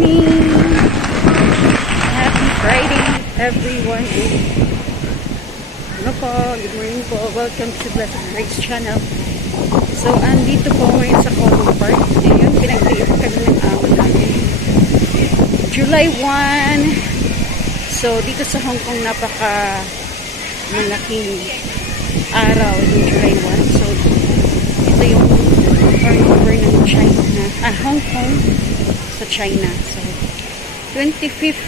morning! Happy Friday, everyone! Ano po? Good morning po. Welcome to Blessed Grace Channel. So, andito po ngayon sa Colon Park. Ayun, pinag-date kami ng amo namin. July 1. So, dito sa Hong Kong, napaka malaking araw yung July 1. So, ito yung turnover ng China na, Hong Kong sa China. So, 25th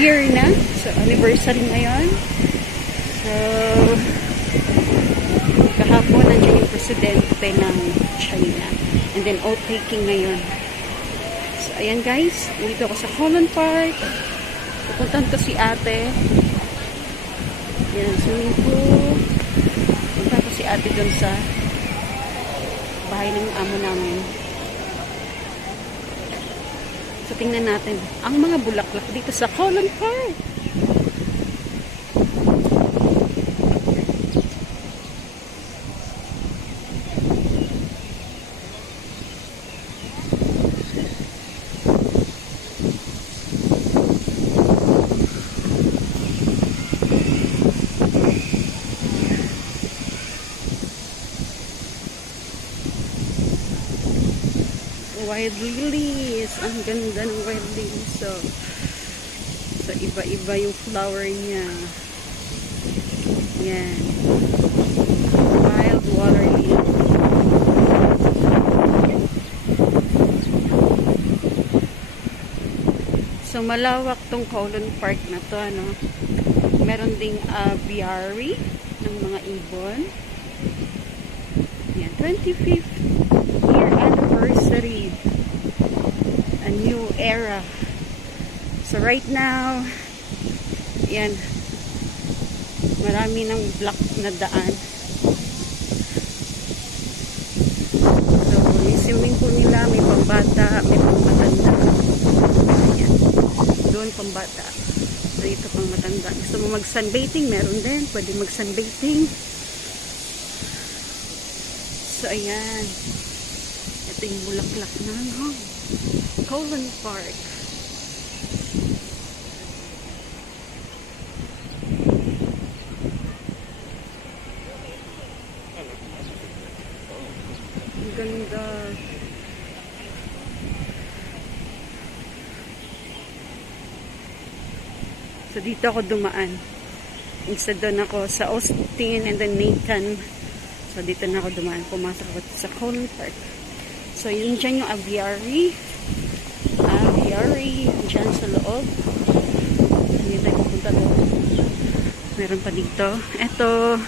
year na. So, anniversary ngayon. So, kahapon nandiyan yung presidente ng China. And then, oath-taking ngayon. So, ayan guys. Dito ako sa Colon Park. Pupuntahan ko si ate. Yan, swimming pool. Pupuntahan ko si ate dun sa bahay ng amo namin. So, tingnan natin ang mga bulaklak dito sa Colon Park. Wild lilies. Ang ganda ng wild lilies. So iba-iba yung flower niya. Yan. Wild water lily. So, malawak tong Colon Park na to, ano. Meron ding aviary ng mga ibon. Yan. 25th year anniversary. A new era. So right now, yan, marami ng block na daan. So yung swimming pool nila, may pambata, may pangmatanda. Yan. Doon pambata. So ito pang matanda. Gusto mo mag sunbathing, meron din. Pwede mag sunbathing. So ayan. Ito yung bulaklak ng Colon Park. Ang ganda. So dito ako dumaan. Instead doon ako sa Austin and then Nathan. So dito na ako dumaan. Pumasok ako sa Colon Park. So, yun dyan yung aviary. Aviary. Dyan sa loob. Hindi tayo pupunta doon. Meron pa dito. Ito,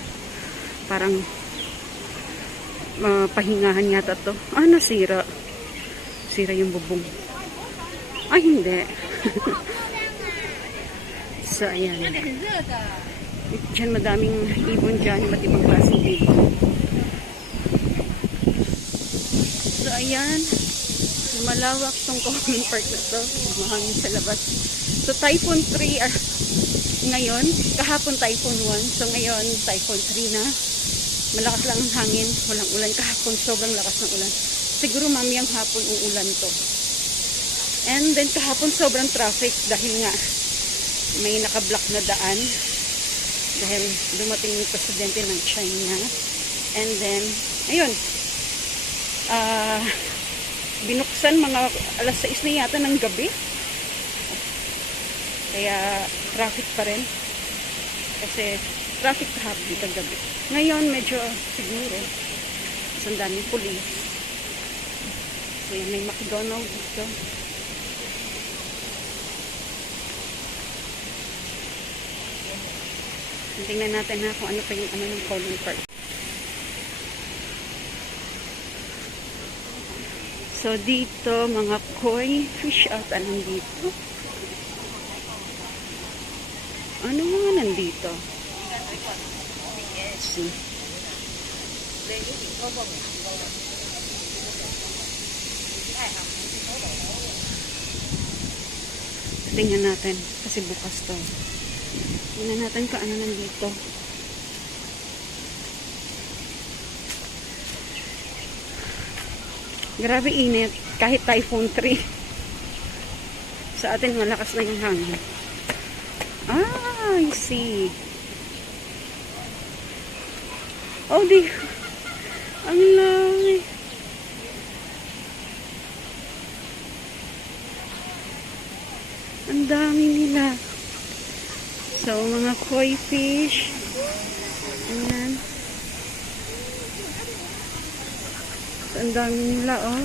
parang pahingahan yata to. Nasira. Sira yung bubong. Hindi. So, ayan. Dyan madaming ibon dyan. Iba't ibang klaseng ibon. So, ayan. Malawak tong Colon Park na to. Mahangin sa labas. So, Typhoon 3 ngayon. Kahapon Typhoon 1. So, ngayon Typhoon 3 na. Malakas lang ang hangin. Walang ulan. Kahapon sobrang lakas ng ulan. Siguro mamayang hapon uulan to. And then, kahapon sobrang traffic dahil nga may nakablock na daan. Dahil dumating yung presidente ng China. And then, ayun. Binuksan mga alas 6 na yata ng gabi. Kaya traffic pa rin. Kasi traffic kahapon ng gabi. Ngayon medyo siguro ang daming pulis. So yan, may McDonald's dito. Tingnan natin na kung ano pa yung ng Colon Park. So, dito, mga koi fish out. Anong dito? Ano mga nandito? See. Tingnan natin. Kasi bukas to. Tingnan natin kung ano nandito. Grabe init. Kahit Typhoon 3. Sa atin malakas na yung hangin. Ah, I see. Oh, ang laki. Ang dami nila. So, mga koi fish. Ayan. So, ang dami nila, oh.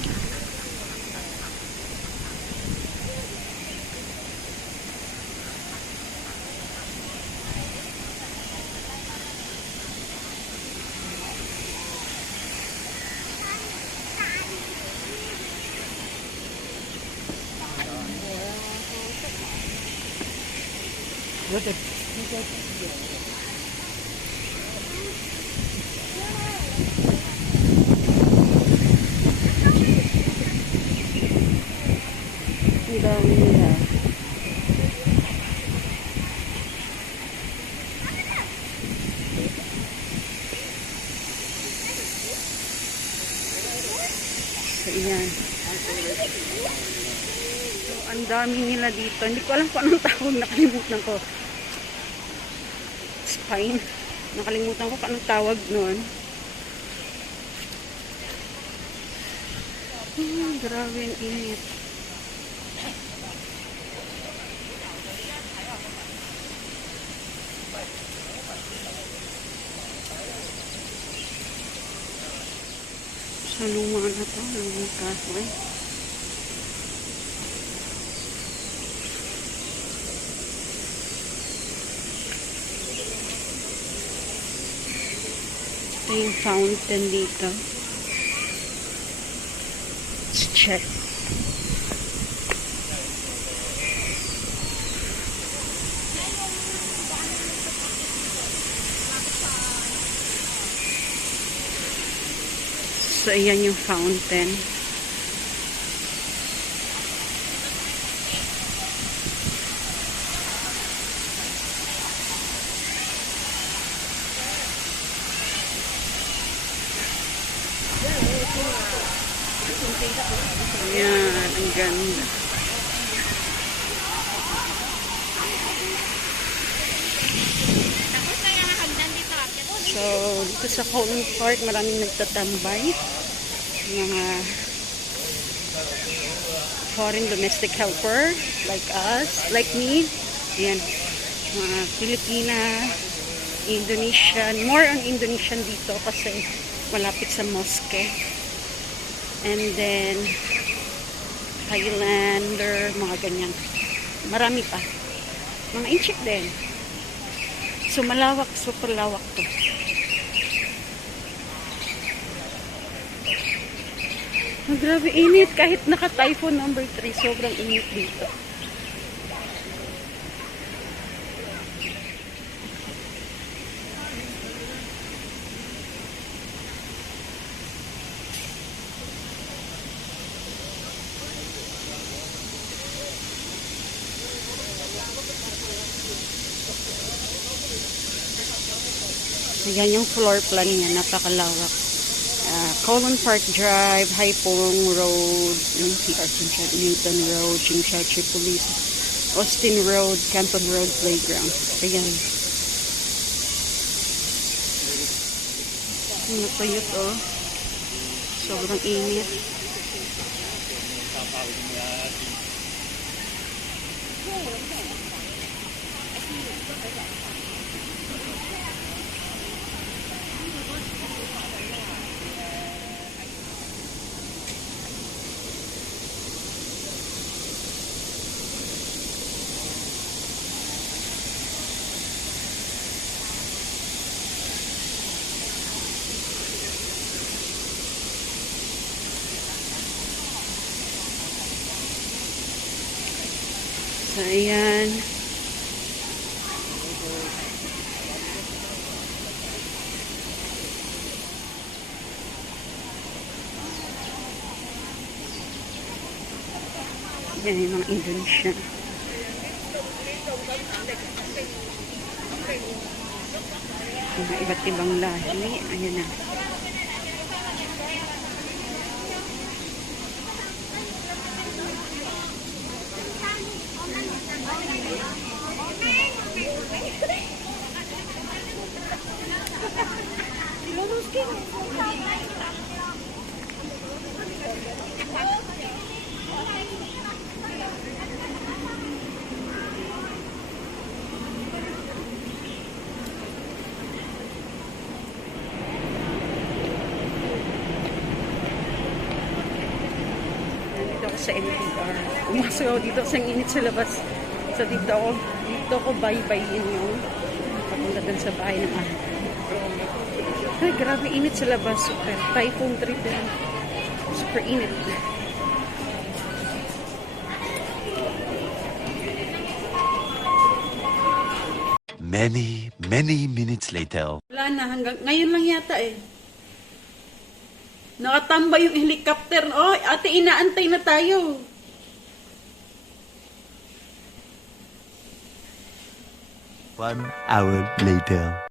Ang dami nila. So, ayan. So, ang dami nila dito. Hindi ko alam kung anong tawag. Nakalimutan ko. Spine. Nakalimutan ko kung anong tawag noon. Grabe ang init. So, luma na to. Lumang kahoy. Ito yung fountain dito. Let's check. So, ayan yung fountain. Ayan, ang ganda. So, dito sa Colon Park, maraming nagtatambay. Mga foreign domestic helper, like us, like me. Ayan, mga Pilipina, Indonesian. More on Indonesian dito kasi malapit sa mosque. And then, Highlander, mga ganyan. Marami pa. Mga inchik din. So, malawak, super lawak to. Oh, grabe init. Kahit naka-typhoon number 3, sobrang init dito. Ayan yung floor plan niya, napakalawak. Colon Park Drive, Haipong Road, yung Newton Road, Chingchachi Police, Austin Road, Canton Road Playground. Ayan. Natuyot, oh. Sobrang init. So, ayan. Yan yung mga Indonesia. Mga iba't ibang lahi. Ayan na. Dito ako sa NPR. Pumasok ako dito kasi ang init sa labas. So dito ako bye-bye-in yung papunta dun sa bahay ng akin. Ay, grabe init sa labas. Super. Typhoon trip din. Super init. Many minutes later. Wala na, hanggang ngayon lang yata eh. Nakatambay yung helicopter. Oh, ate, inaantay na tayo. One hour later.